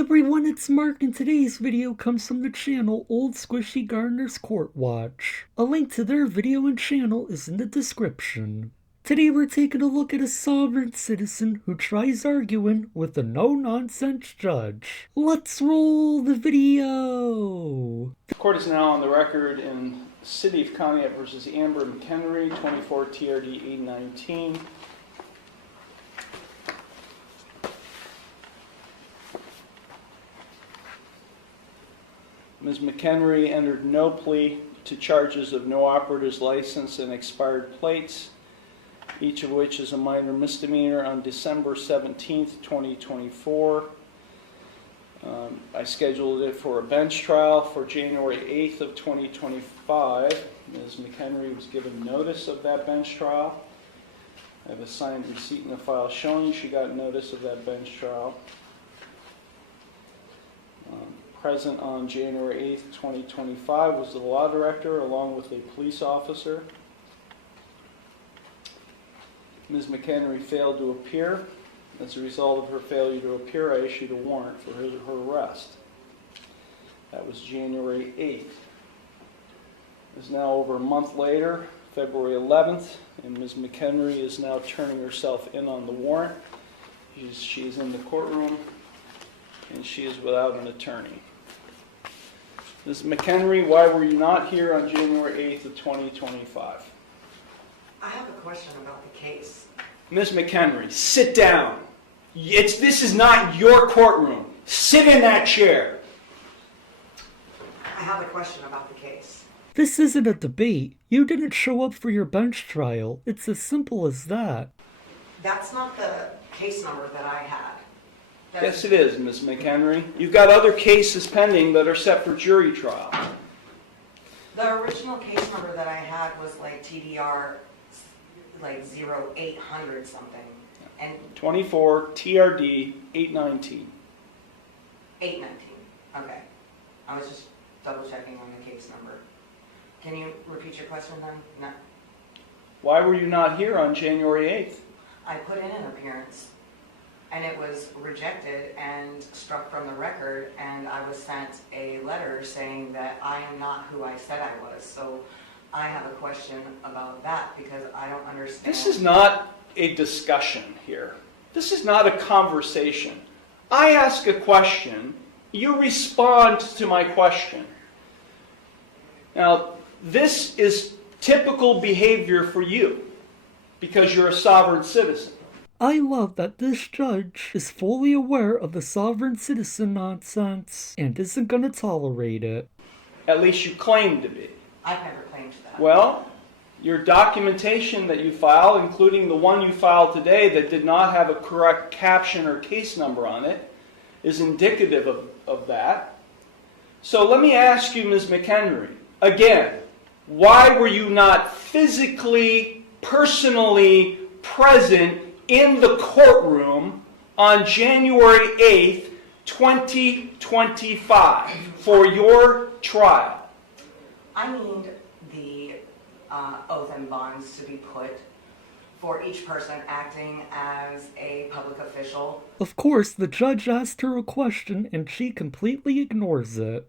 everyone, it's Mark, and today's video comes from the channel OldSquishyGardener's Court Watch. A link to their video and channel is in the description. Today we're taking a look at a sovereign citizen who tries arguing with a no-nonsense judge. Let's roll the video! The court is now on the record in City of Conneaut versus Amber McHenry, 24 TRD 819. Ms. McHenry entered no plea to charges of no operator's license and expired plates, each of which is a minor misdemeanor, on December 17th, 2024. I scheduled it for a bench trial for January 8th of 2025. Ms. McHenry was given notice of that bench trial. I have a signed receipt in the file showing she got notice of that bench trial. Present on January 8th, 2025 was the law director along with a police officer. Ms. McHenry failed to appear. As a result of her failure to appear, I issued a warrant for her arrest. That was January 8th. It's now over a month later, February 11th, and Ms. McHenry is now turning herself in on the warrant. She's in the courtroom, and she is without an attorney. Ms. McHenry, why were you not here on January 8th of 2025? I have a question about the case. Ms. McHenry, sit down. This is not your courtroom. Sit in that chair. I have a question about the case. This isn't a debate. You didn't show up for your bench trial. It's as simple as that. That's not the case number that I had. Yes, it is, Ms. McHenry. You've got other cases pending that are set for jury trial. The original case number that I had was like TDR, like 0800 something. And 24 TRD 819. 819. Okay. I was just double checking on the case number. Can you repeat your question then? No. Why were you not here on January 8th? I put in an appearance, and it was rejected and struck from the record, and I was sent a letter saying that I am not who I said I was. So I have a question about that because I don't understand. This is not a discussion here. This is not a conversation. I ask a question, you respond to my question. Now, this is typical behavior for you because you're a sovereign citizen. I love that this judge is fully aware of the sovereign citizen nonsense and isn't going to tolerate it. At least you claim to be. I've never claimed that. Well, your documentation that you filed, including the one you filed today that did not have a correct caption or case number on it, is indicative of that. So let me ask you, Ms. McHenry, again, why were you not physically, personally present in the courtroom on January 8th, 2025 for your trial? I need the oath and bonds to be put for each person acting as a public official. Of course, the judge asked her a question and she completely ignores it.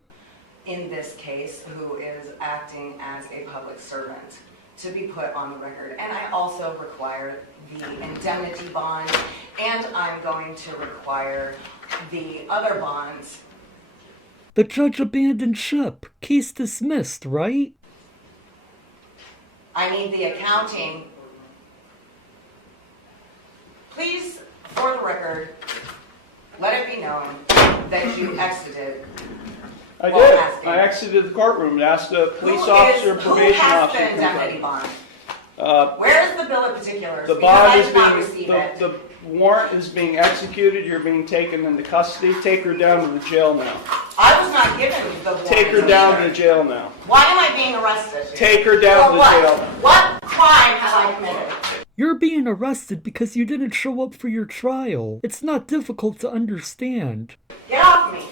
In this case, who is acting as a public servant, to be put on the record. And I also require the indemnity bond, and I'm going to require the other bonds. The judge abandoned ship. Case dismissed, right? I need the accounting. Please, for the record, let it be known that you exited. I did. I exited the courtroom and asked a police officer, probation who has officer. the indemnity bond? Where is the bill of particulars? The bond is being, the warrant is being executed. You're being taken into custody. Take her down to the jail now. I was not given the warrant. Take her down to the jail now. Why am I being arrested? Take her down to the jail. What crime have I committed? You're being arrested because you didn't show up for your trial. It's not difficult to understand. Get off me.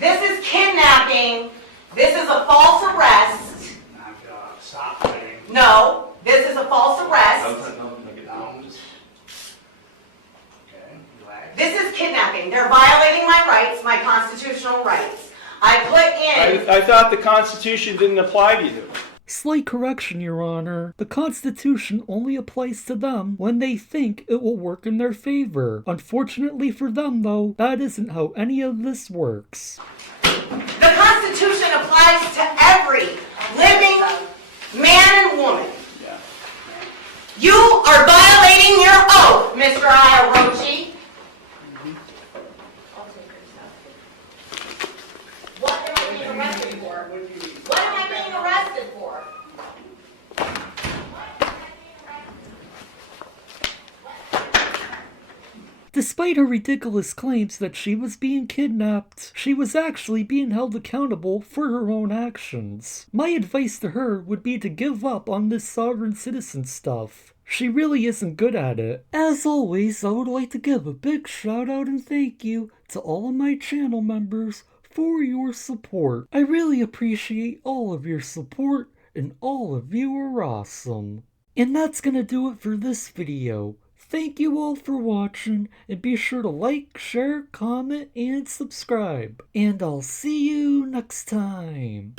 This is kidnapping. This is a false arrest. Stop fighting. No, this is a false arrest. No, take it down. Okay, relax. This is is kidnapping. They're violating my rights, my constitutional rights. I put in... I thought the Constitution didn't apply to you. Slight correction, Your Honor. The Constitution only applies to them when they think it will work in their favor. Unfortunately for them, though, that isn't how any of this works. The Constitution applies to every living man and woman. Yeah. You are violating your oath, Mr. Iarochi. What am I being arrested for? What am I being arrested for? Despite her ridiculous claims that she was being kidnapped, she was actually being held accountable for her own actions. My advice to her would be to give up on this sovereign citizen stuff. She really isn't good at it. As always, I would like to give a big shout out and thank you to all of my channel members for your support. I really appreciate all of your support, and all of you are awesome. And that's gonna do it for this video. Thank you all for watching, and be sure to like, share, comment, and subscribe. And I'll see you next time.